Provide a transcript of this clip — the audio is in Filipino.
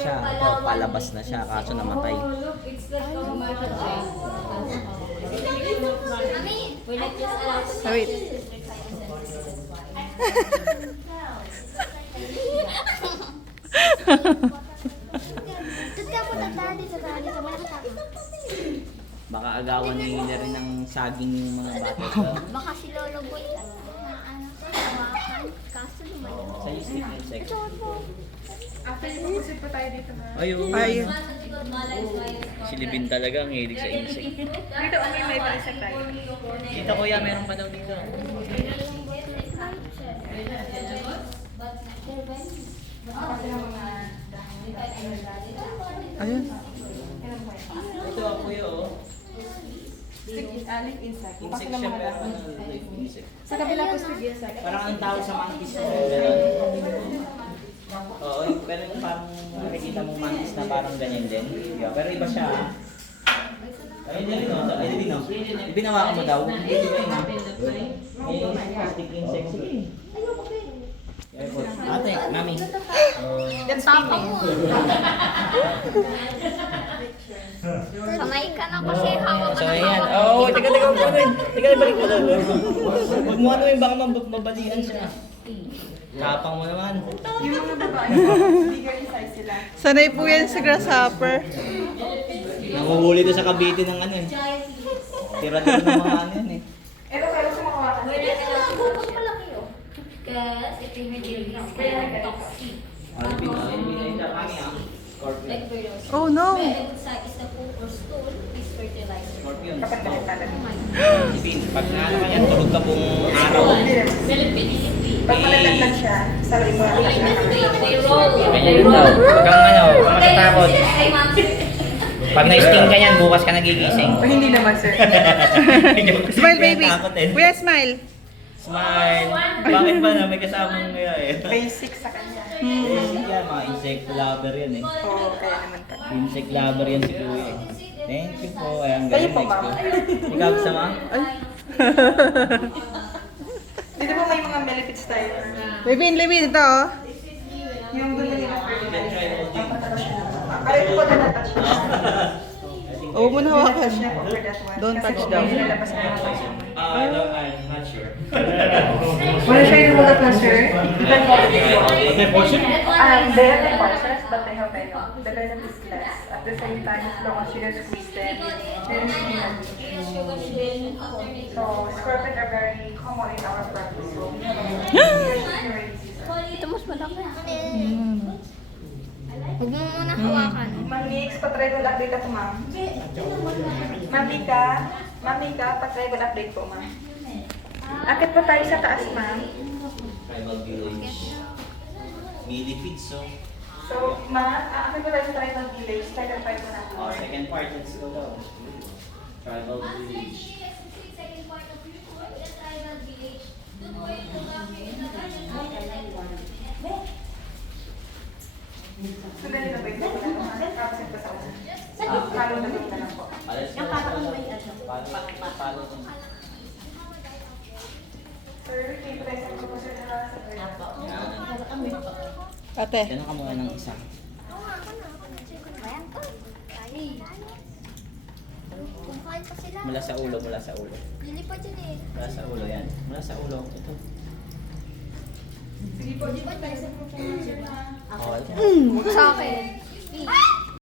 siya. Ito, palabas na siya, kaso namatay. Wait. Baka agawan nila rin ng saging yung mga bata. Baka si Lolo Boy na ano, hawakan. Kaso lumayo. Sa yung stick insect. After mag-usip pa tayo dito na. Ayun. Ayun. Si Libin talaga ang hilig sa insect. Dito, may parisip tayo. Dito kuya, meron pa daw dito. Ayun. Ito ako kuya oh. Live insect. Insect siya pero ano, live insect. Sa kabila po stick insect. Parang ang tawag sa monkeys na meron. Oo, pero yung parang nakikita mong monkeys na parang ganyan din. Yeah, pero iba siya ah. Ayun din no, ayun din no. Ibinawa mo daw. Hindi ba yun? Eh, stick insect. Sige. Ate, mami. Yan tapa mo. Sanay ka na kasi hawak ka So ng ayan. hawak. Oo, teka, huwag mo ano yun. Teka, balik mo doon. Huwag mo ano yun, baka mabalian siya. Kapang mo naman. Yung mga babae, bigger in size sila. Sanay po yan sa grasshopper. Nanguhuli doon sa Cavite ng ano eh. Tira din ng mga ano yun eh. Ito pero sumakuha ka. Kasi ito yung medyo toxic. Alvin, kami ah. Scorpion. Oh no. Is the poop or stool is fertilizer. Scorpion. Kapag kalit talaga. Ibin, pag ano ka yan, tulog ka pong araw. Pag malalaglag siya, sabi mo, Ganyan daw. Huwag kang ano, huwag kang matatakot. Pag na-sting ka yan, bukas ka nagigising. O hindi naman, sir. Smile baby. Takot eh. Kuya, smile. Smile. Bakit ba na? May kasamang kaya eh. Basic sa kanya. Yan, mga insect lover yan eh. Oo, kaya naman pa. Insect lover yan si Kuya eh. Thank you po. Ayan, Kayo galing po, next ma'am. po. Ikaw kasama? Dito po may mga millipedes tayo. Libin, Libin, ito oh. Yung gusto nila Then try holding. Kaya po na na-touch niya. Oh, huwag mo na hawakan. Na-touch niya po for that one. Don't Kasi touch po, daw. nilalabas na yung touch. I'm not sure. Wanna try to hold up na, sir? You can hold it before. Okay, portion? They have the parcels, but they have venom. The venom is less. At the same time, as long as you don't squeeze them, there is no. So, scorpions are very common in our practice. So, we have a Ito mas malaki. Huwag mo muna hawakan. Ma'am, patry ko update ako, ma'am. Ma'am Mika, patry ko update po, ma'am. Akit pa tayo sa taas, ma'am. Tribal village. Millipedes, so. So, ma'am, akit pa tayo sa tribal village. Second part mo na. Oh, second part, let's go daw. Tribal village. So, ganito ba ito? Absent pa sa una. Follow na lang po. Yung parang may follow din. Sir, keep present ko po sir sa third. Yan. Ate. Ganun ka muna ng isa. Ayan ko. Kumain pa sila. Mula sa ulo, mula sa ulo. Lilipad yun eh. Mula sa ulo yan. Mula sa ulo. Ito. Sige po, di ba tayo sa professional sir na? Oh, Sa akin.